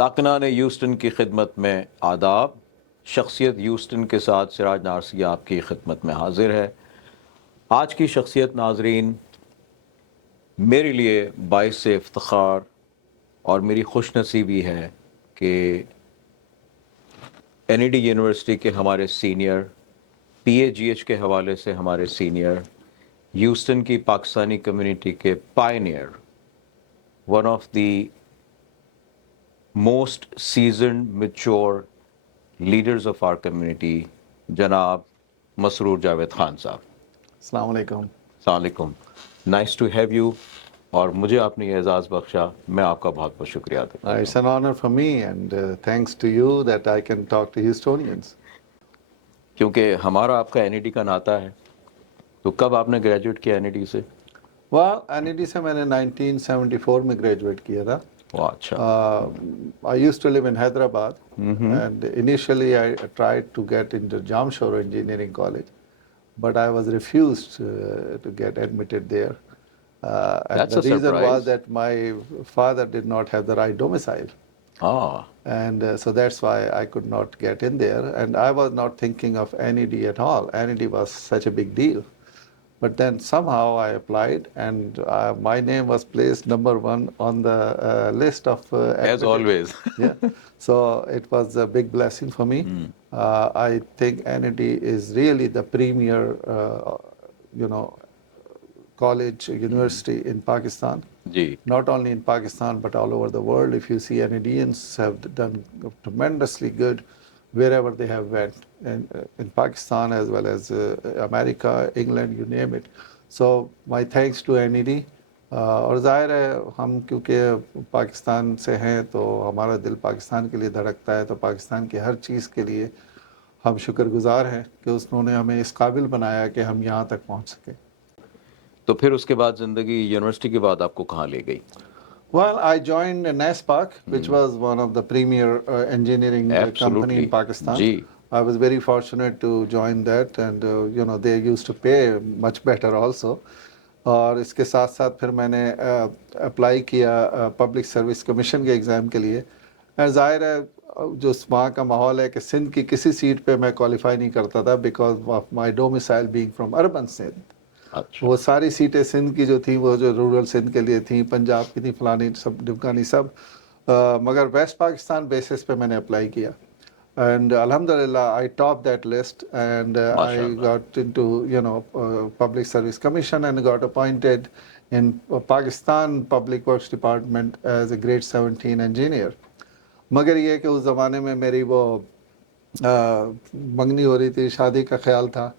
ساکنان Houston کی خدمت میں آداب. شخصیت ہیوسٹن کے ساتھ سراج نارسی آپ کی خدمت میں حاضر ہے. آج کی شخصیت ناظرین میرے لیے باعث افتخار اور میری خوش نصیبی ہے کہ این ای ڈی یونیورسٹی کے ہمارے سینئر، PAGH کے حوالے سے ہمارے سینئر، ہیوسٹن کی پاکستانی کمیونٹی کے pioneer, one of the most seasoned mature leaders of our community, جناب مسرور جاوید خان صاحب. السلام علیکم. السلام علیکم. Nice to have you. اور مجھے آپ نے یہ اعزاز بخشا، میں آپ کا بہت بہت شکریہ ادا کرتا ہوں. It's an honor for me and thanks to you that I can talk to Houstonians. کیونکہ ہمارا آپ کا NED کا ناطہ ہے. تو کب آپ نے گریجویٹ کیا NED سے؟ Well, NED سے میں نے 1974 میں گریجویٹ کیا تھا. اچھا. I used to live in Hyderabad and initially I tried to get into Jamshoro Engineering College, but I was refused to get admitted there. And That's the a reason surprise. was that my father did not have the right domicile. And so that's why I could not get in there. And I was not thinking of NED at all. NED was such a big deal. But then somehow I applied and my name was placed number 1 on the list of As always. Yeah. So it was a big blessing for me. I think NED is really the premier, college, university in Pakistan. G. Not only in Pakistan but all over the world. If you see NEDians have done tremendously good wherever they have went, in Pakistan as well as America, England, you name it. So my thanks to NED. اور ظاہر ہے ہم کیونکہ پاکستان سے ہیں تو ہمارا دل پاکستان کے لیے دھڑکتا ہے، تو پاکستان کی ہر چیز کے لیے ہم شکر گزار ہیں کہ انہوں نے ہمیں اس قابل بنایا کہ ہم یہاں تک پہنچ سکیں. تو پھر اس کے بعد زندگی یونیورسٹی کے بعد آپ کو کہاں لے گئی؟ Well, I joined NASPAC, which was one of the premier engineering company in Pakistan. G. I was very fortunate to join that and they used to pay much better also. اور اس کے ساتھ ساتھ پھر میں نے اپلائی کیا public service commission کے exam کے لیے. ظاہر ہے جو وہاں کا ماحول ہے کہ سندھ کی کسی سیٹ پہ میں کوالیفائی نہیں کرتا تھا because of my domicile being from urban Sindh. وہ ساری سیٹیں سندھ کی جو تھیں وہ جو رورل سندھ کے لیے تھیں، پنجاب کی تھیں، فلانی سب ڈمکانی سب، مگر ویسٹ پاکستان بیسس پہ میں نے اپلائی کیا. And alhamdulillah I topped that list and I got into public service commission and got appointed in Pakistan Public Works Department as a grade 17 engineer. مگر یہ کہ اس زمانے میں میری وہ منگنی ہو رہی تھی، شادی کا خیال تھا،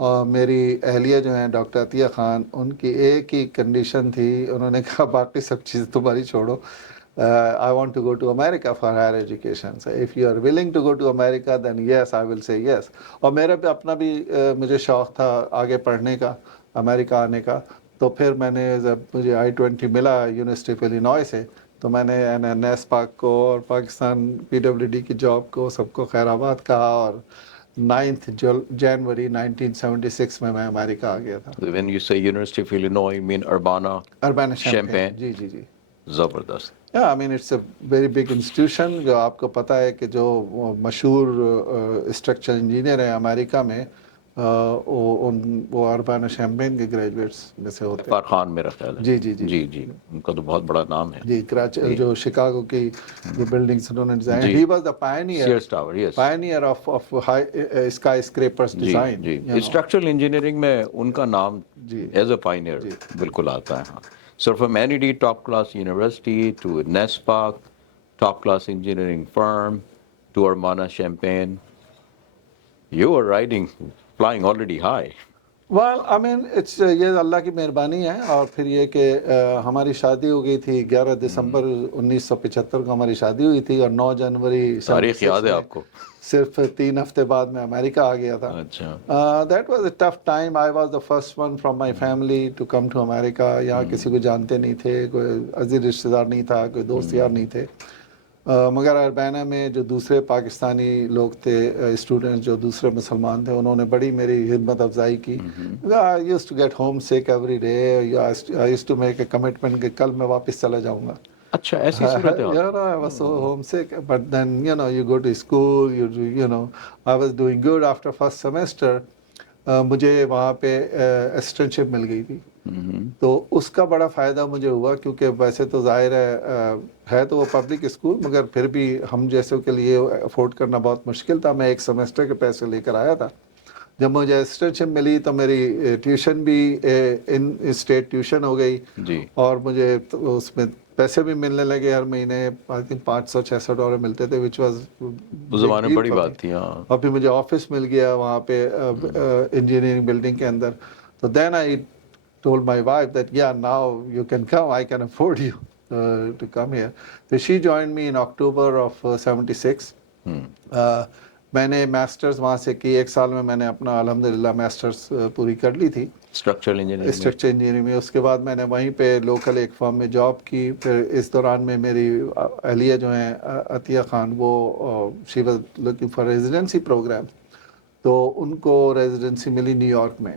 اور میری اہلیہ جو ہیں ڈاکٹر عطیہ خان، ان کی ایک ہی کنڈیشن تھی، انہوں نے کہا باقی سب چیز تمہاری چھوڑو. I want to go to America for higher education. So if you are willing to go to America, then yes, I will say yes. اور میرا بھی اپنا بھی مجھے شوق تھا آگے پڑھنے کا، امریکہ آنے کا. تو پھر میں نے جب مجھے I-20 ملا یونیورسٹی آف الینوائے سے، تو میں نے NASPAC کو اور پاکستان PWD کی جاب کو سب کو خیر آباد کہا، اور 9th January 1976 میں امریکہ آ گیا تھا. When you say University of Illinois, you mean Urbana-Champaign. جی جی جی. زبردست. Yeah, I mean it's a very big institution. جو آپ کو پتہ ہے کہ جو مشہور اسٹرکچر انجینئر ہیں امریکہ میں، وہ اربانا شیمپین کے گریجویٹس میں سے ہوتے ہیں. غفار خان میرا خیال ہے. جی جی جی جی جی، ان کا تو بہت بڑا نام ہے. جی. کراچی جو شکاگو کی جو بلڈنگس انہوں نے design, he was the pioneer Sears Tower, yes. pioneer of high skyscrapers design. جی. اسٹرکچرل انجینئرنگ میں ان کا نام جی ایز اے پائنیئر بالکل آتا ہے. ہاں. So from NED top class university to NASPAC top class engineering firm to Urbana-Champaign, you were flying already high. Well, I mean it's یہ اللہ کی مہربانی ہے. اور پھر یہ کہ ہماری شادی ہو گئی تھی 11 دسمبر 1975 کو ہماری شادی ہوئی تھی، اور 9 جنوری تاریخ یاد ہے آپ کو؟ صرف 3 ہفتے بعد میں امریکہ آ گیا تھا. That was a tough time. I was the first one from my family to come to America. یہاں کسی کو جانتے نہیں تھے، کوئی عزیز رشتہ دار نہیں تھا، کوئی دوست یار نہیں تھے. مگر اربانہ میں جو دوسرے پاکستانی لوگ تھے، اسٹوڈنٹس جو دوسرے مسلمان تھے، انہوں نے بڑی میری ہمت افزائی کی. I used to get home sick every day. I used to make a commitment کہ کل میں واپس چلا جاؤں گا. اچھا ایسی صورت ہے. I was so homesick. But then, you go to school, I was doing good after first semester. مجھے وہاں پہ اسسٹنٹشپ مل گئی تھی. تو اس کا بڑا فائدہ مجھے ہوا کیونکہ ویسے تو ظاہر ہے تو وہ پبلک اسکول مگر پھر بھی ہم جیسوں کے لیے افورڈ کرنا بہت مشکل تھا. میں ایک سیمسٹر کے پیسے لے کر آیا تھا. جب مجھے اسسٹنٹشپ ملی تو میری ٹیوشن بھی ان اسٹیٹ ٹیوشن ہو گئی جی. اور مجھے اس میں پیسے بھی ملنے لگے ہر مہینے. $500-600 ملتے تھے which was اس زمانے میں بڑی بات تھی. ہاں. اور پھر مجھے آفس مل گیا وہاں پہ انجینئرنگ بلڈنگ کے اندر. تو then I told my wife that now you can come, I can afford you to come here. So she joined me in October of 76. میں نے ماسٹرز وہاں سے کی. 1 سال میں میں نے اپنا الحمدللہ ماسٹرز پوری کر لی تھی اسٹرکچرل انجینئرنگ میں. اس کے بعد میں نے وہیں پہ لوکل ایک فرم میں جاب کی. پھر اس دوران میں میری اہلیہ جو ہیں عطیہ خان وہ she was looking for residency programme. تو ان کو ریزیڈنسی ملی نیو یارک میں.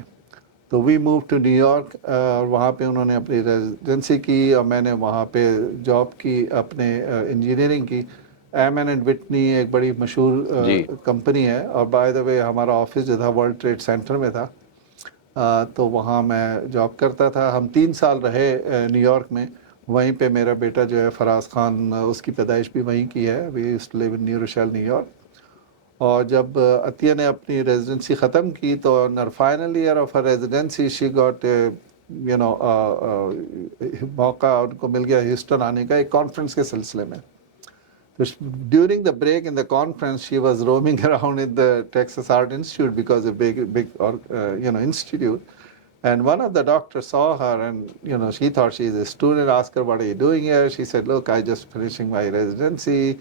تو we move to New York اور وہاں پہ انہوں نے اپنی ریزیڈنسی کی اور میں نے وہاں پہ جاب کی اپنے انجینئرنگ کی. ایمن اینڈ وٹنی ایک بڑی مشہور کمپنی ہے اور بائی دا وے ہمارا آفس جو تھا ورلڈ ٹریڈ سینٹر میں تھا. تو وہاں میں جاب کرتا تھا. ہم 3 سال رہے نیو یارک میں. وہیں پہ میرا بیٹا جو ہے فراز خان اس کی پیدائش بھی وہیں کی ہے. We used to live in New Rochelle New York. اور جب عطیہ نے اپنی ریزیڈنسی ختم کی تو final year of her residency she got موقع ان کو مل گیا ہیوسٹن آنے کا ایک کانفرنس کے سلسلے میں. During the break in the conference, she was roaming around in the Texas Art Institute because a big institute. And one of the doctors saw her and, she thought she is a student, asked her, what are you doing here? She said, look, I just finishing my residency.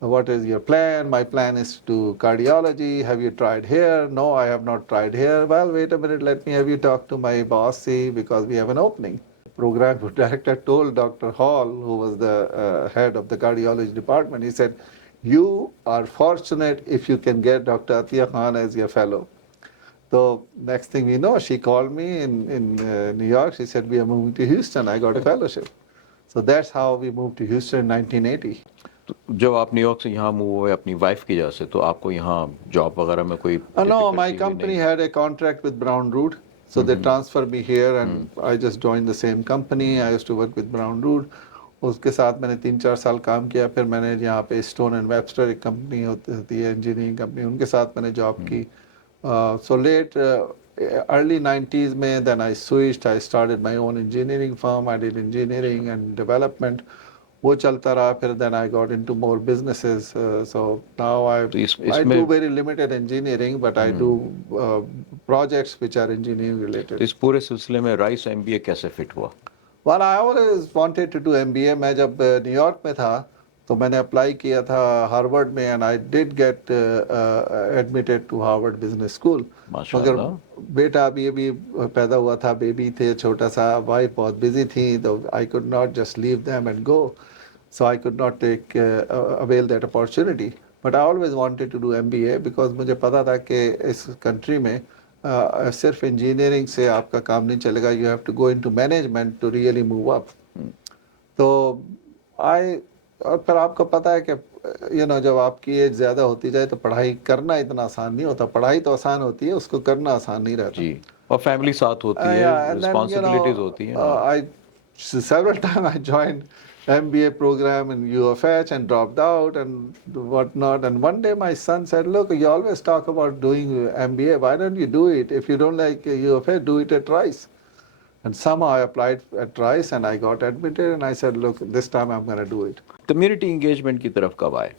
What is your plan? My plan is to do cardiology. Have you tried here? No, I have not tried here. Well, wait a minute, let me have you talk to my boss, see, because we have an opening. Program director told Dr. Hall, who was the head of the cardiology department, he said, you are fortunate if you can get Dr. Atiya Khan as your fellow. So next thing we know, she called me in New York. She said, we are moving to Houston. I got a fellowship. So that's how we moved to Houston in 1980. جب آپ new York سے یہاں move ہوئے اپنی wife کی وجہ سے تو آپ کو یہاں جاب وغیرہ میں کوئی No, my company had a contract with Brown Root. So they transferred me here and I just joined the same company. I used to work with Brown Root. اس کے ساتھ میں نے 3-4 سال کام کیا. پھر میں نے یہاں پہ اسٹون اینڈ ویبسٹر ایک کمپنی ہوتی ہے انجینئرنگ کمپنی, ان کے ساتھ میں نے جاب کی. سو لیٹ early 90s میں then I switched. I started my own engineering firm. I did engineering and development. وہ چلتا رہا. پھر then I got into more businesses. So now I do very limited engineering, but I do projects which are engineering related. اس پورے سلسلے میں rice MBA کیسے fit ہوا؟ Well, I always wanted to do MBA. میں جب new York میں تھا تو میں نے اپلائی کیا تھا ہارورڈ میں and I did get admitted to Harvard Business School. مگر بیٹا ابھی پیدا ہوا تھا, بیبی تھے چھوٹا سا, وائف بہت بزی تھی تو I could not just leave them and go. So I could not avail that opportunity. But I always wanted to do MBA because مجھے پتا تھا کہ اس کنٹری میں صرف انجینئرنگ سے آپ کا کام نہیں چلے گا. You have to go into management to really move up. تو اور پھر آپ کو پتا ہے کہ جب آپ کی ایج زیادہ ہوتی جائے تو پڑھائی کرنا اتنا آسان نہیں ہوتا. پڑھائی تو آسان ہوتی ہے, اس کو کرنا آسان نہیں رہتا. جی, اور فیملی ساتھ ہوتی ہے, رسپانسبلٹیز ہوتی ہیں. Several times I joined MBA program in UFH and dropped out and whatnot. And one day my son said, look, you always talk about doing MBA. Why don't you do it? If you don't like UFH, do it at Rice. And somehow I applied at Rice and I got admitted and I said, look, this time I'm going to do it. Community engagement کی طرف کب آئے؟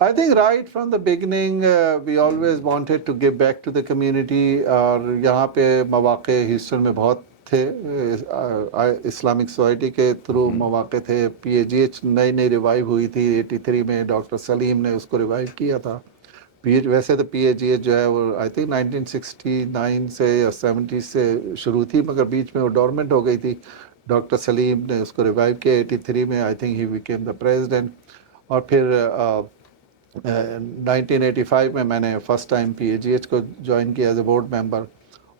I think right from the beginning we always wanted to give back to the community. اور یہاں پہ مواقع Houston میں بہت تھے. اسلامک سوسائٹی کے تھرو مواقع تھے. PAGH نئی ریوائیو ہوئی تھی 83 میں. ڈاکٹر سلیم نے اس کو ریوائیو کیا تھا. ویسے تو PAGH جو ہے وہ آئی تھنک 1969 سے یا 70 سے شروع تھی, مگر بیچ میں وہ ڈورمنٹ ہو گئی تھی. ڈاکٹر سلیم نے اس کو ریوائیو کیا 83 میں. I think he became the president. اور پھر 1985 میں میں نے فرسٹ ٹائم PAGH کو جوائن کیا ایز اے بورڈ ممبر.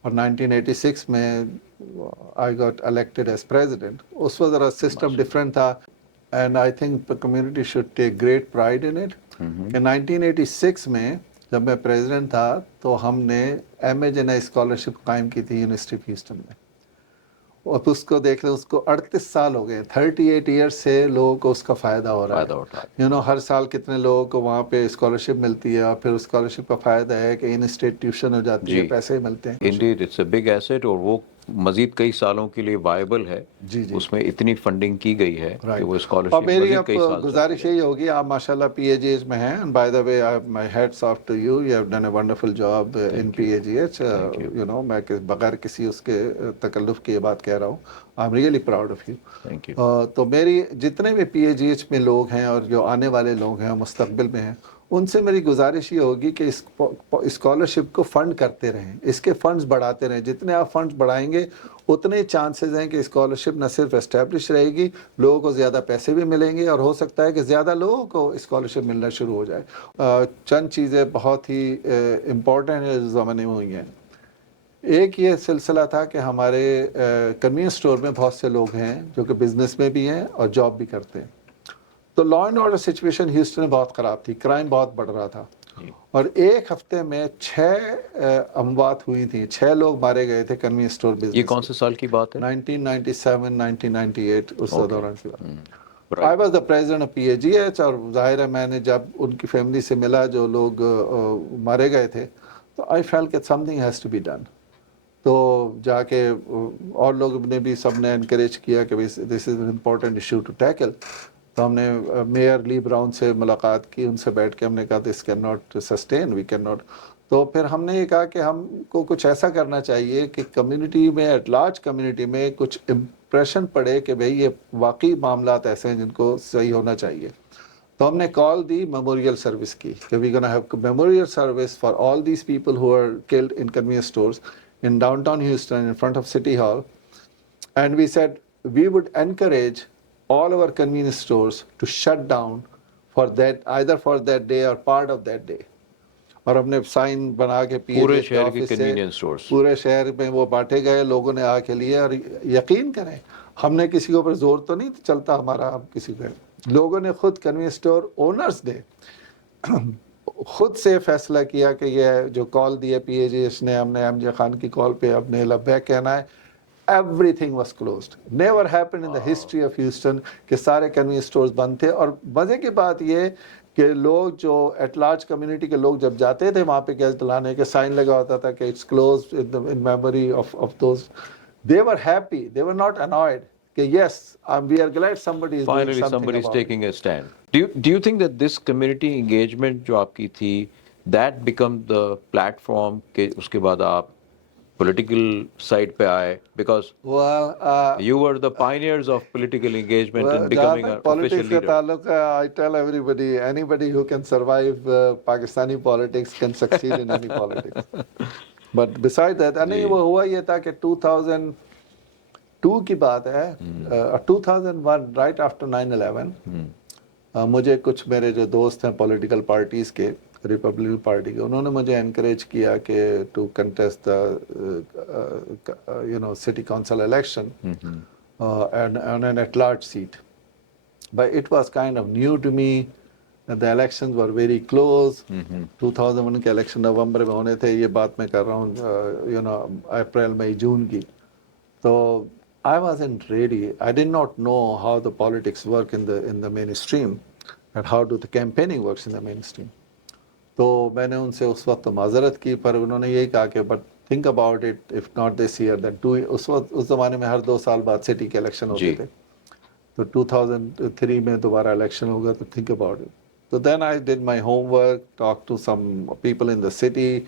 اور 1986 میں I got elected as president. اس وقت ذرا سسٹم ڈفرینٹ تھا. and I think the community should take great pride in it. In 1986 میں جب میں پریزیڈنٹ تھا تو ہم نے MA اسکالرشپ قائم کی تھی یونیورسٹی آف ہیوسٹن میں، اور اس کو دیکھ لیں، اس کو 38 سال ہو گئے، 38 ایئرس سے لوگوں کو اس کا فائدہ ہو رہا ہے. ہر سال کتنے لوگوں کو وہاں پہ اسکالرشپ ملتی ہے، اور پھر اسکالرشپ کا فائدہ ہے کہ انسٹیٹ ٹیوشن ہو جاتی ہے، پیسے ملتے ہیں. Indeed it's a big asset, اور وہ مزید کئی سالوں کے لیے وائبل ہے. اس میں اتنی فنڈنگ کی گئی ہے کہ وہ اسکالرشپ اور میری مزید اب کئی سال گزارش یہی ہوگی، آپ ماشاء اللہ PAGH میں ہیں، and by the way my hats off to you, you have done a wonderful job in PAGH. You know میں بغیر کسی اس کے تکلف کی یہ بات کہہ رہا ہوں، I'm really proud of you. Thank you. تو میری جتنے بھی PAGH میں لوگ ہیں اور جو آنے والے لوگ ہیں مستقبل میں ہیں، ان سے میری گزارش یہ ہوگی کہ اس اسکالرشپ کو فنڈ کرتے رہیں، اس کے فنڈز بڑھاتے رہیں. جتنے آپ فنڈز بڑھائیں گے اتنے چانسز ہیں کہ اسکالرشپ نہ صرف اسٹیبلش رہے گی، لوگوں کو زیادہ پیسے بھی ملیں گے، اور ہو سکتا ہے کہ زیادہ لوگوں کو اسکالرشپ ملنا شروع ہو جائے. چند چیزیں بہت ہی امپورٹنٹ اس زمانے میں ہوئی ہیں. ایک یہ سلسلہ تھا کہ ہمارے کنوینئنس اسٹور میں بہت سے لوگ ہیں جو کہ بزنس میں بھی ہیں اور جاب بھی کرتے ہیں. تو law and order situation Houston میں بہت خراب تھی، کرائم بہت بڑھ رہا تھا، اور ایک ہفتے میں 6 اموات ہوئی تھیں، 6 لوگ مارے گئے تھے کنوینئنس اسٹور بزنس. یہ کون سے سال کی بات ہے؟ 1997 1998 اس دوران کی بات. I was the president of PAGH، اور ظاہر ہے میں نے جب ان کی فیملی سے ملا جو لوگ مارے گئے تھے، تو I felt that something has to be done. تو جا کے اور لوگ نے بھی سب نے انکریج کیا کہ this is an important issue to tackle. تو ہم نے میئر لی براؤن سے ملاقات کی، ان سے بیٹھ کے ہم نے کہا this cannot sustain, we cannot. تو پھر ہم نے یہ کہا کہ ہم کو کچھ ایسا کرنا چاہیے کہ کمیونٹی میں، ایٹ لارج کمیونٹی میں کچھ امپریشن پڑے کہ بھئی یہ واقعی معاملات ایسے ہیں جن کو صحیح ہونا چاہیے. تو ہم نے کال دی میموریل سروس کی کہ we're gonna have memorial service for all these people who are killed in convenience stores in downtown Houston in front of City Hall. And we said we would encourage all our convenience stores to shut down for that, either for that day or part of that day. اور ہم نے sign بنا کے پورے شہر کے convenience stores, پورے شہر میں وہ بانٹے گئے، لوگوں نے آ کے لیے. اور یقین کریں ہم نے کسی کے اوپر زور تو نہیں چلتا ہمارا، اب کسی کو لوگوں نے خود کنوینئنس اسٹور اونرز نے خود سے فیصلہ کیا کہ یہ جو کال دی ہے PAGH نے، ہم نے MJ خان کی کال پہ اپنے لبیک کہنا ہے. Everything was closed. Never happened in the history of Houston کہ سارے کنوینئنس اسٹورز بند تھے. اور مزے کی بات یہ کہ لوگ جو ایٹ لارج کمیونٹی کے لوگ جب جاتے تھے وہاں پہ گیس دلانے کے سائن لگا ہوتا تھا کہ it's closed in memory of those. They were happy. They were not annoyed کہ yes, we are glad somebody is doing finally something somebody is about taking a stand. Do you think that this community engagement جو آپ کی تھی that become the platform کہ اس کے بعد آپ political side پہ آئے, because you were the pioneers of political engagement in becoming an official leader. تعلق ہے, I tell everybody, anybody who can survive Pakistani politics can succeed in any politics. But besides that, نہیں وہ ہوا یہ تھا کہ 2002 کی بات ہے, 2001 right after 9/11 مجھے کچھ میرے جو دوست ہیں پولیٹیکل پارٹیز کے, ریپبلکن پارٹی کے, انہوں نے مجھے انکریج کیا کہ to contest city council election on an at-large seat. But it was kind of new to me. The elections were very close. 2001 کے الیکشن نومبر میں ہونے تھے, یہ بات میں کر رہا ہوں اپریل مئی جون کی. تو I wasn't ready. I did not know how the politics work in the mainstream and how do the campaigning works in the mainstream. تو میں نے ان سے اس وقت معذرت کی, پر انہوں نے یہی کہا کہ but think about it, if not this year then اس وقت اس زمانے میں ہر 2 سال بعد سٹی کے الیکشن ہوتے تھے, تو 2003 میں دوبارہ الیکشن ہوگا, تو تھنک اباؤٹ اٹ. تو then I did my home work, talk to some people in the city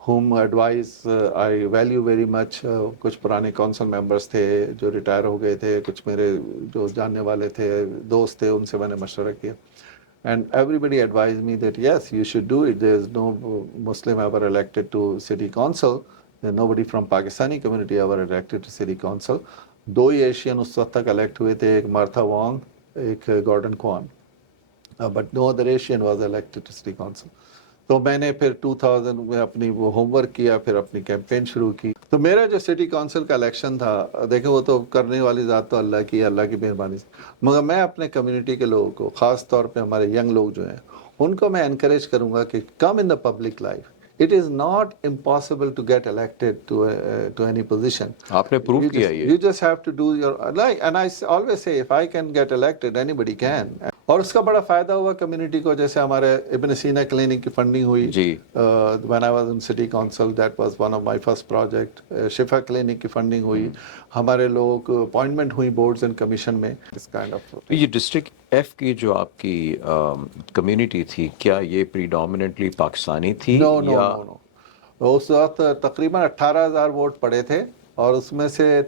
whom advice I value very much. کچھ پرانے کونسل ممبرس تھے جو ریٹائر ہو گئے تھے, کچھ میرے جو جاننے والے تھے دوست تھے, ان سے میں نے مشورہ کیا. And everybody advised me that yes, you should do it. There is no Muslim ever elected to city council. Nobody from Pakistani community ever elected to city council. 2 ہی ایشین اس وقت تک الیکٹ ہوئے تھے, ایک مارتھا وانگ, ایک Gordon Kwan, but no other Asian was elected to city council. تو میں نے پھر 2000 میں اپنی وہ ہوم ورک کیا, پھر اپنی کیمپین شروع کی. تو میرا جو سٹی کونسل کا الیکشن تھا, دیکھیں وہ تو کرنے والی ذات تو اللہ کی, اللہ کی مہربانی سے, مگر میں اپنے کمیونٹی کے لوگوں کو, خاص طور پہ ہمارے ینگ لوگ جو ہیں, ان کو میں انکریج کروں گا کہ come in the public life. It is not impossible to get elected to any position. آپ نے پروف کیا یہ. You just have to do your, like, and I always say if I can get elected, anybody can. اور اس کا بڑا فائدہ ہوا community کو, جیسے ہمارے ابن سینا کلینک کی فنڈنگ ہوئی. جی. When I was in city council, that was one of my first project. شفا کلینک کی فنڈنگ ہوئی. ہمارے لوگوں کو اپوائنٹمنٹ ہوئی بورڈز اینڈ کمیشن میں. This kind of. یہ ڈسٹرکٹ ایف کی جو آپ کی کمیونٹی تھی, کیا یہ پریڈومیننٹلی پاکستانی تھی؟ No. اس وقت تقریباً 18,000 ووٹ پڑے تھے, اور اس میں سے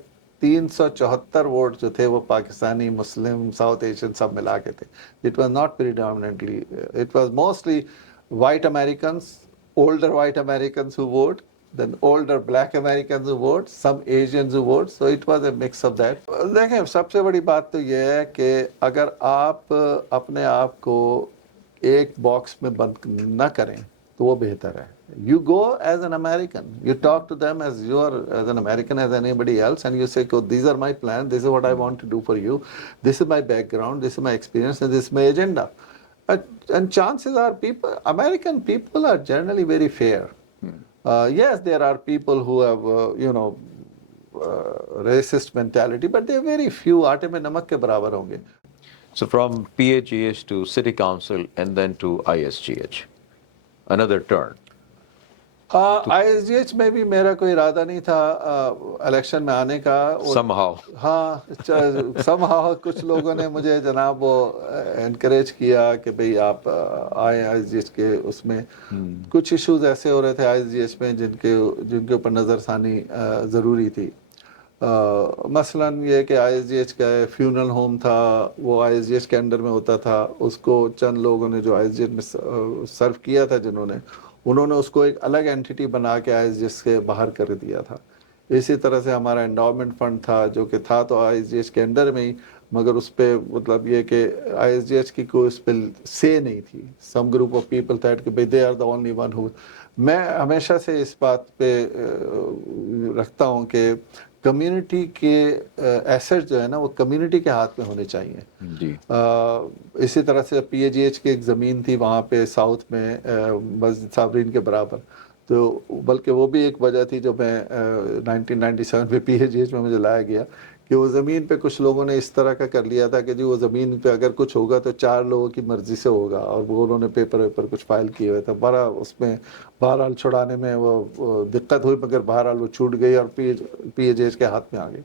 374 ووٹ جو تھے وہ پاکستانی, مسلم, ساؤتھ ایشین سب ملا کے تھے. It was not predominantly, it was mostly white Americans, older white Americans who vote, then older black Americans who vote, some Asians who vote, so it was a mix of that. دیکھیں سب سے بڑی بات تو یہ ہے کہ اگر آپ اپنے آپ کو ایک باکس میں بند نہ کریں تو وہ بہتر ہے. You go as an American, you talk to them as you are, as an American as anybody else, and you say, oh, these are my plans, this is what I want to do for you, this is my background, this is my experience, and this is my agenda. And chances are American people are generally very fair. Yes, there are people who have, racist mentality, but they are very few. آٹے میں نمک کے برابر ہوں گے. So from PAGH to City Council and then to ISGH, another turn. ISGH میں بھی میرا کوئی ارادہ نہیں تھا الیکشن میں آنے کا. Somehow. ہاں, somehow کچھ لوگوں نے مجھے جناب وہ انکریج کیا کہ بھئی آپ آئیں ISGH کے. اس میں کچھ ایشوز ایسے ہو رہے تھے ISGH میں جن کے اوپر نظر ثانی ضروری تھی. مثلا یہ کہ ISGH کا فیونرل ہوم تھا, وہ ISGH کے انڈر میں ہوتا تھا. اس کو چند لوگوں نے جو ISGH میں سرو کیا تھا, انہوں نے اس کو ایک الگ اینٹیٹی بنا کے ISGH کے باہر کر دیا تھا. اسی طرح سے ہمارا انڈاؤمنٹ فنڈ تھا جو کہ تھا تو ISGH کے انڈر میں ہی, مگر اس پہ مطلب یہ کہ ISGH کی کوئی اس پہ سے نہیں تھی. Some group of people that کہ they are the only one who. میں ہمیشہ سے اس بات پہ رکھتا ہوں کہ کمیونٹی کے ایسٹ جو ہے نا وہ کمیونٹی کے ہاتھ میں ہونے چاہیے. جی. اسی طرح سے PAGH کی ایک زمین تھی وہاں پہ ساؤتھ میں مسجد صابرین کے برابر, تو بلکہ وہ بھی ایک وجہ تھی جو میں 1997 میں PAGH میں مجھے لایا گیا کہ وہ زمین پہ کچھ لوگوں نے اس طرح کا کر لیا تھا کہ جی وہ زمین پہ اگر کچھ ہوگا تو 4 لوگوں کی مرضی سے ہوگا, اور وہ انہوں نے پیپر کچھ فائل کیے ہوئے تھے. بڑا اس میں بہرحال چھڑانے میں وہ دقت ہوئی, مگر بہرحال وہ چھوٹ گئی اور PAGH کے ہاتھ میں آ گئی.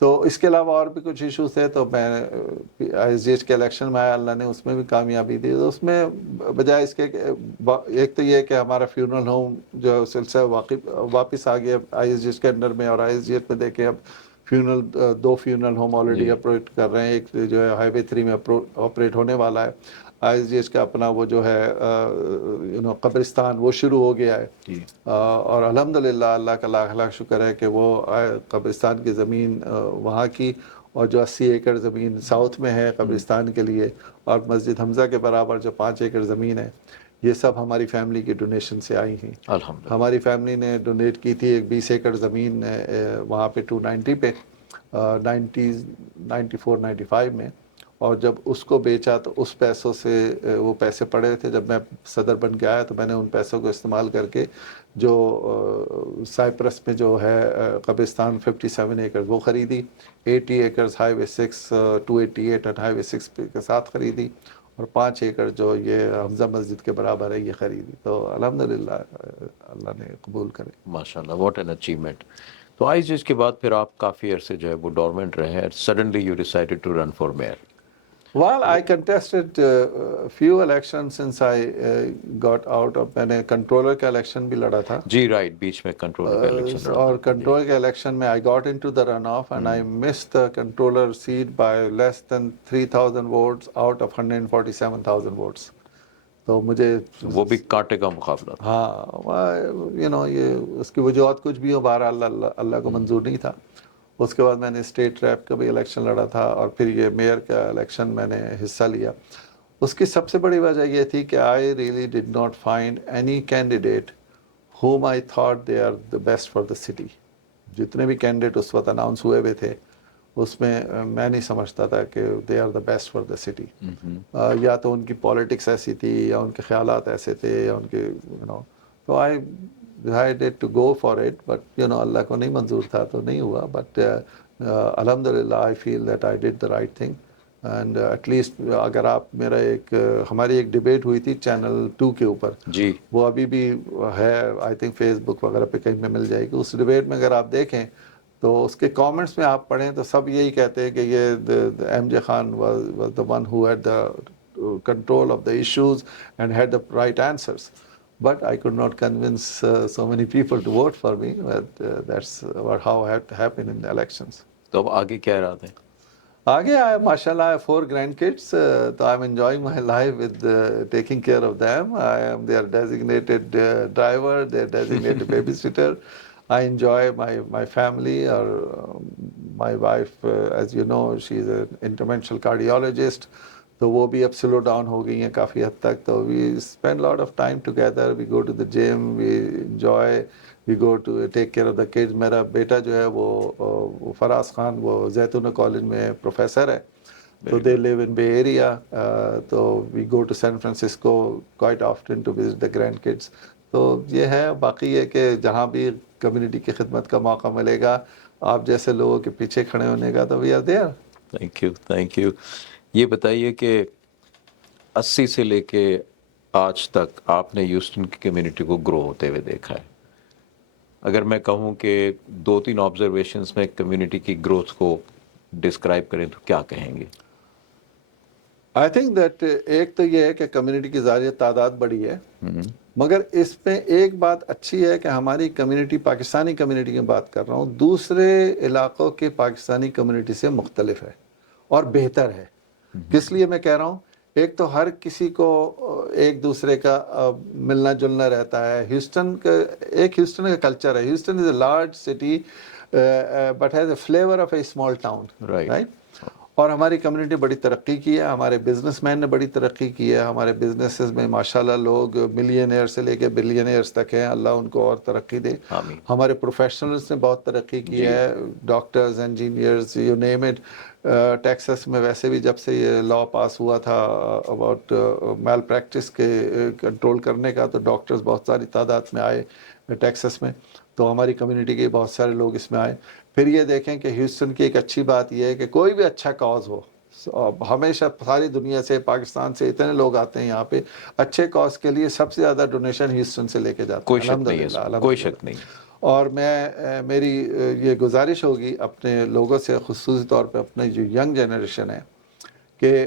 تو اس کے علاوہ اور بھی کچھ ایشوز تھے, تو میں ISGH کے الیکشن میں آیا, اللہ نے اس میں بھی کامیابی دی. تو اس میں بجائے اس کے ایک تو یہ کہ ہمارا فیونرل ہوم جو سلسلہ واپس آ گیا ISGH کے انڈر میں, اور ISGH میں دیکھیں اب دو فیونرل ہوم آلریڈی آپریٹ کر رہے ہیں. ایک جو ہے ہائی وے 3 میں آپریٹ ہونے والا ہے. ISGH کا اپنا وہ جو ہے قبرستان وہ شروع ہو گیا ہے, اور الحمدللہ اللہ کا لاکھ لاکھ شکر ہے کہ وہ قبرستان کی زمین وہاں کی, اور جو 80 ایکڑ زمین ساؤتھ میں ہے قبرستان کے لیے, اور مسجد حمزہ کے برابر جو 5 ایکڑ زمین ہے, یہ سب ہماری فیملی کی ڈونیشن سے آئی ہیں. ہماری فیملی نے ڈونیٹ کی تھی ایک 20 ایکڑ زمین وہاں پہ 290 پہ 94-95 میں, اور جب اس کو بیچا تو اس پیسوں سے وہ پیسے پڑے تھے. جب میں صدر بن کے آیا تو میں نے ان پیسوں کو استعمال کر کے جو سائپرس میں جو ہے قبرستان 57 ایکڑ وہ خریدی, 80 ایکڑز ہائی وے 6 288 اور ہائی وے 6 کے ساتھ خریدی, اور 5 ایکڑ جو یہ حمزہ مسجد کے برابر ہے یہ خریدی. تو الحمدللہ اللہ نے قبول کرے. ماشاءاللہ, واٹ این اچیومنٹ. تو ISGH کے بعد پھر آپ کافی عرصے جو ہے وہ ڈورمنٹ رہے ہیں. Suddenly you decided to run for mayor. Well, I contested few elections since I got out of, میں نے کنٹرولر کا الیکشن بھی لڑا تھا. جی رائٹ, بیچ میں کنٹرولر کا الیکشن لڑا. اور کنٹرول کے الیکشن میں I got into the runoff and I missed the controller seat by less than 3,000 votes out of 147,000 votes. تو مجھے وہ بھی کانٹے کا مقابلہ تھا. ہاں, یہ اس کی وجوہات کچھ بھی ہو, بہرحال اللہ کو منظور نہیں تھا. اس کے بعد میں نے اسٹیٹ ریپ کا بھی الیکشن لڑا تھا, اور پھر یہ میئر کا الیکشن میں نے حصہ لیا. اس کی سب سے بڑی وجہ یہ تھی کہ I really did not find any candidate whom I thought they are the best for the city. جتنے بھی کینڈیڈیٹ اس وقت اناؤنس ہوئے ہوئے تھے اس میں میں نہیں سمجھتا تھا کہ they are the best for the city. یا تو ان کی پالیٹکس ایسی تھی یا ان کے خیالات ایسے تھے یا ان کے تو I decided to go for it, but Allah کو نہیں منظور تھا تو نہیں ہوا. بٹ الحمد للہ I feel that I did the right thing. And at least اگر آپ میرا ہماری ایک ڈبیٹ ہوئی تھی چینل 2 کے اوپر جی, وہ ابھی بھی ہے, آئی تھنک فیس بک وغیرہ پہ کہیں پہ مل جائے گی. اس ڈبیٹ میں اگر آپ دیکھیں تو اس کے کامنٹس میں آپ پڑھیں تو سب یہی کہتے ہیں کہ یہ M J Khan was the one who had the control of the issues and had the right answers. But I could not convince so many people to vote for me. But that's how it happened in the elections. تو اب آگے کیا ارادے ہیں؟ آگے ماشاءاللہ I have 4 grandkids. So I'm enjoying my life with taking care of them. I am their designated driver, their designated babysitter. I enjoy my family. Or my wife, as you know, she's an interventional cardiologist. تو وہ بھی اب slow down ہو گئی ہیں کافی حد تک. تو we spend lot of time together, we go to the gym, we enjoy, we go to take care of the kids. میرا بیٹا جو ہے وہ فراز خان وہ زیتون کالج میں پروفیسر ہے, تو دے لیو ان بے ایریا. تو we go to San Francisco quite often to visit the grand kids. تو یہ ہے. باقی یہ کہ جہاں بھی کمیونٹی کی خدمت کا موقع ملے گا آپ جیسے لوگوں کے پیچھے کھڑے ہونے کا تو we are there. Thank you, thank you. یہ بتائیے کہ 80 سے لے کے آج تک آپ نے ہیوسٹن کی کمیونٹی کو گرو ہوتے ہوئے دیکھا ہے. اگر میں کہوں کہ 2-3 آبزرویشنز میں کمیونٹی کی گروتھ کو ڈسکرائب کریں تو کیا کہیں گے؟ آئی تھنک دیٹ ایک تو یہ ہے کہ کمیونٹی کی ظاہر تعداد بڑی ہے, مگر اس میں ایک بات اچھی ہے کہ ہماری کمیونٹی, پاکستانی کمیونٹی کی بات کر رہا ہوں, دوسرے علاقوں کے پاکستانی کمیونٹی سے مختلف ہے اور بہتر ہے. کس لیے میں کہہ رہا ہوں؟ ایک تو ہر کسی کو ایک دوسرے کا ملنا جلنا رہتا ہے. ہیوسٹن کا کلچر ہے. Houston is a large city but has a flavour of a small town, right. اور ہماری کمیونٹی بڑی ترقی کی ہے, ہمارے بزنس مین نے بڑی ترقی کی ہے, ہمارے بزنسز میں ماشاءاللہ لوگ ملینئر سے لے کے بلینئرز تک ہیں, اللہ ان کو اور ترقی دے. ہمارے پروفیشنلز نے بہت ترقی کی ہے, doctors, engineers, you name it. Texas میں ویسے بھی جب سے یہ لا پاس ہوا تھا اباؤٹ میل پریکٹس کے کنٹرول کرنے کا, تو ڈاکٹرز بہت ساری تعداد میں آئے ٹیکسس میں, تو ہماری کمیونٹی کے بہت سارے لوگ اس میں آئے. پھر یہ دیکھیں کہ ہیوسٹن کی ایک اچھی بات یہ ہے کہ کوئی بھی اچھا کاز ہو, ہمیشہ ساری دنیا سے, پاکستان سے اتنے لوگ آتے ہیں یہاں پہ اچھے کاز کے لیے. سب سے زیادہ ڈونیشن ہیوسٹن سے لے کے جاتے ہیں, الحمدللہ. کوئی شک نہیں. اور میری یہ گزارش ہوگی اپنے لوگوں سے, خصوصی طور پہ اپنے جو ینگ جنریشن ہے, کہ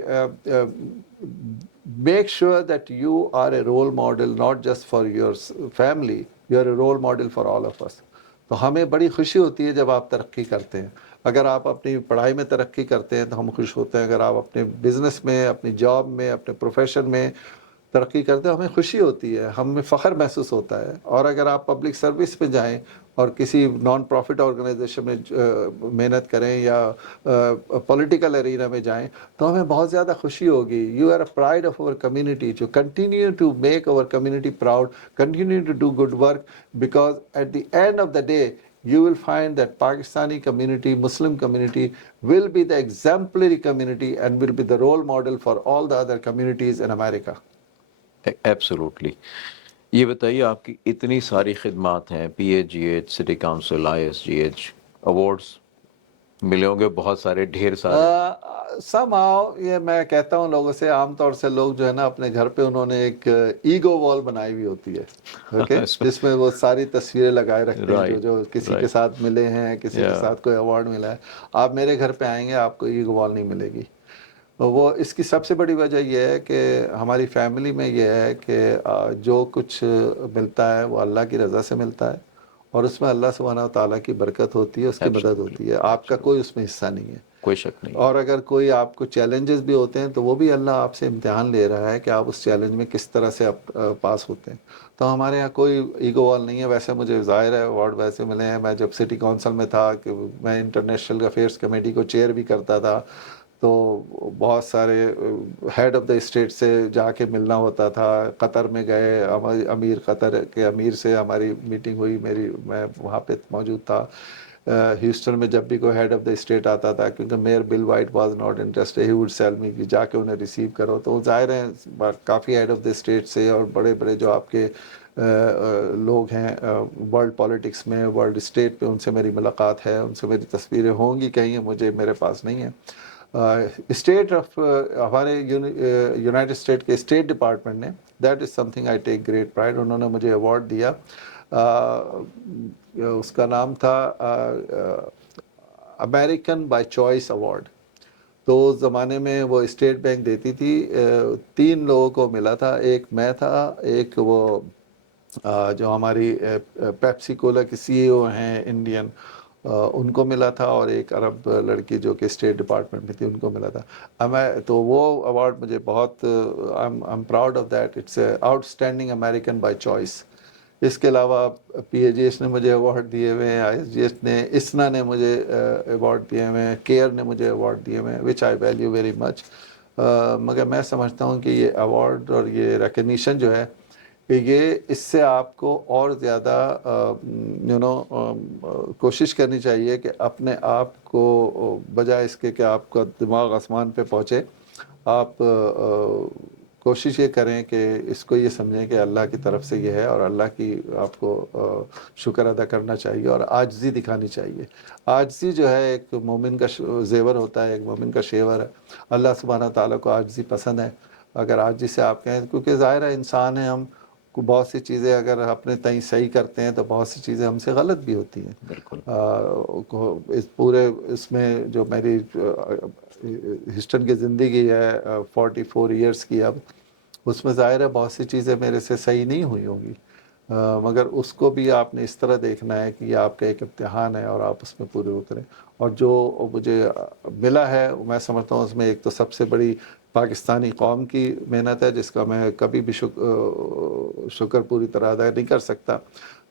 make sure that you are a role model not just for your family, you are a role model for all of us. تو ہمیں بڑی خوشی ہوتی ہے جب آپ ترقی کرتے ہیں. اگر آپ اپنی پڑھائی میں ترقی کرتے ہیں تو ہم خوش ہوتے ہیں. اگر آپ اپنے بزنس میں, اپنی جاب میں, اپنے پروفیشن میں ترقی کرتے ہیں, ہمیں خوشی ہوتی ہے, ہمیں فخر محسوس ہوتا ہے. اور اگر آپ پبلک سروس پہ جائیں اور کسی نان پروفٹ آرگنائزیشن میں محنت کریں یا پولیٹیکل ارینا میں جائیں تو ہمیں بہت زیادہ خوشی ہوگی. You are a pride of our community. جو continue to make our community proud, continue to do good work, because at the end of the day you will find that Pakistani community, Muslim community will be the exemplary community and will be the role model for all the other communities in America. Absolutely. یہ بتائیے آپ کی اتنی ساری خدمات ہیں, PAGH, city council, ISGH, awards ملے ہوں گے بہت سارے, ڈھیر سارے. somehow یہ میں کہتا ہوں لوگوں سے, عام طور سے لوگ جو ہے نا اپنے گھر پہ انہوں نے ایک ایگو وال بنائی ہوئی ہوتی ہے, اوکے, جس میں وہ ساری تصویریں لگائے رکھتے ہیں جو کسی کے ساتھ ملے ہیں, کسی کے ساتھ کوئی ایوارڈ ملا ہے. آپ میرے گھر پہ آئیں گے آپ کو ایگو وال نہیں ملے گی. وہ اس کی سب سے بڑی وجہ یہ ہے کہ ہماری فیملی میں یہ ہے کہ جو کچھ ملتا ہے وہ اللہ کی رضا سے ملتا ہے, اور اس میں اللہ سبحانہ و تعالیٰ کی برکت ہوتی ہے, اس کی مدد ہوتی ہے. آپ کا کوئی اس میں حصہ نہیں ہے, کوئی شک نہیں. اور اگر کوئی آپ کو چیلنجز بھی ہوتے ہیں تو وہ بھی اللہ آپ سے امتحان لے رہا ہے کہ آپ اس چیلنج میں کس طرح سے پاس ہوتے ہیں. تو ہمارے یہاں کوئی ایگو وال نہیں ہے. ویسے مجھے ظاہر ہے ایوارڈ ویسے ملے ہیں. میں جب سٹی کونسل میں تھا کہ میں انٹرنیشنل افیئرس کمیٹی کو چیئر بھی کرتا تھا, تو بہت سارے ہیڈ آف دا اسٹیٹ سے جا کے ملنا ہوتا تھا. قطر میں گئے, امیر قطر کے امیر سے ہماری میٹنگ ہوئی, میں وہاں پہ موجود تھا. ہیوسٹن میں جب بھی کوئی ہیڈ آف دا اسٹیٹ آتا تھا, کیونکہ mayor Bill White was not interested, he would sell me, جا کے انہیں ریسیو کرو. تو ظاہر ہے کافی ہیڈ آف دا اسٹیٹ سے اور بڑے بڑے جو آپ کے لوگ ہیں ورلڈ پالیٹکس میں, ورلڈ اسٹیٹ پہ, ان سے میری ملاقات ہے, ان سے میری تصویریں ہوں گی کہیں, مجھے میرے پاس نہیں ہے. اسٹیٹ آف ہمارے یونائٹڈ اسٹیٹ کے اسٹیٹ ڈپارٹمنٹ نے, that is some thing I take great pride, انہوں نے مجھے ایوارڈ دیا. اس کا نام تھا امریکن بائی چوائس ایوارڈ. تو اس زمانے میں وہ اسٹیٹ بینک دیتی تھی, 3 لوگوں کو ملا تھا. ایک میں تھا, ایک وہ جو ہماری پیپسی کولا کی سی ای او ہیں انڈین, ان کو ملا تھا, اور ایک عرب لڑکی جو کہ اسٹیٹ ڈپارٹمنٹ میں تھی, ان کو ملا تھا. تو وہ ایوارڈ مجھے بہت, I am proud of that, it's a outstanding American by choice. اس کے علاوہ PAGH نے مجھے ایوارڈ دیے ہوئے ہیں, ISGH نے, ISNA نے مجھے ایوارڈ دیے ہوئے ہیں, کیئر نے مجھے ایوارڈ دیے ہوئے ہیں, وچ آئی ویلیو ویری مچ. مگر میں سمجھتا ہوں کہ یہ ایوارڈ اور یہ ریکگنیشن جو ہے, کہ یہ اس سے آپ کو اور زیادہ کوشش کرنی چاہیے کہ اپنے آپ کو, بجائے اس کے کہ آپ کا دماغ آسمان پہ پہنچے, آپ کوشش یہ کریں کہ اس کو یہ سمجھیں کہ اللہ کی طرف سے یہ ہے, اور اللہ کی آپ کو شکر ادا کرنا چاہیے, اور عاجزی دکھانی چاہیے. عاجزی جو ہے ایک مومن کا زیور ہوتا ہے, ایک مومن کا شیور ہے. اللہ سبحانہ تعالیٰ کو عاجزی پسند ہے. اگر عاجزی سے آپ کہیں, کیونکہ ظاہر ہے انسان ہیں ہم, کو بہت سی چیزیں اگر اپنے تئیں صحیح کرتے ہیں تو بہت سی چیزیں ہم سے غلط بھی ہوتی ہیں. بالکل. اس پورے اس میں جو میری ہیوسٹن کی زندگی ہے 44 ایئرس کی, اب اس میں ظاہر ہے بہت سی چیزیں میرے سے صحیح نہیں ہوئی ہوں گی, مگر اس کو بھی آپ نے اس طرح دیکھنا ہے کہ یہ آپ کا ایک امتحان ہے, اور آپ اس میں پورے اتریں. اور جو مجھے ملا ہے, میں سمجھتا ہوں اس میں ایک تو سب سے بڑی پاکستانی قوم کی محنت ہے, جس کا میں کبھی بھی شکر پوری طرح ادا نہیں کر سکتا.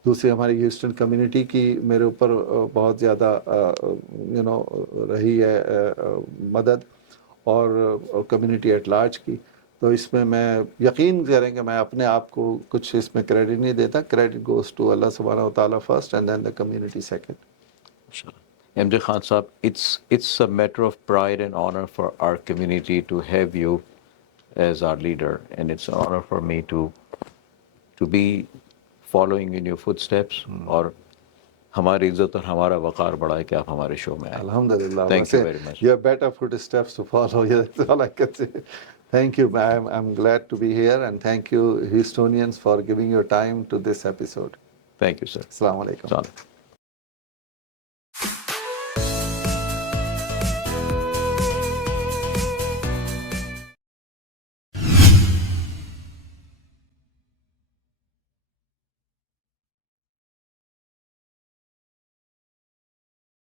دوسری ہماری ہیوسٹن کمیونٹی کی میرے اوپر بہت زیادہ رہی ہے مدد, اور کمیونٹی ایٹ لارج کی. تو اس میں یقین کریں کہ میں اپنے آپ کو کچھ اس میں کریڈٹ نہیں دیتا. کریڈٹ گوز ٹو اللہ سبحانہ و تعالیٰ first, and then the community second. MJ Khan Sahab, it's a matter of pride and honor for our community to have you as our leader, and it's an honor for me to be following in your footsteps. اور ہماری عزت اور ہمارا وقار بڑھا ہے کہ آپ ہمارے شو میں آئے. Alhamdulillah. Thank you very much. You have better footsteps to follow. Yeah, that's all I can say. Thank you. I'm glad to be here, and thank you Houstonians for giving your time to this episode. Thank you, sir. Assalamu alaikum. Assalamu alaikum.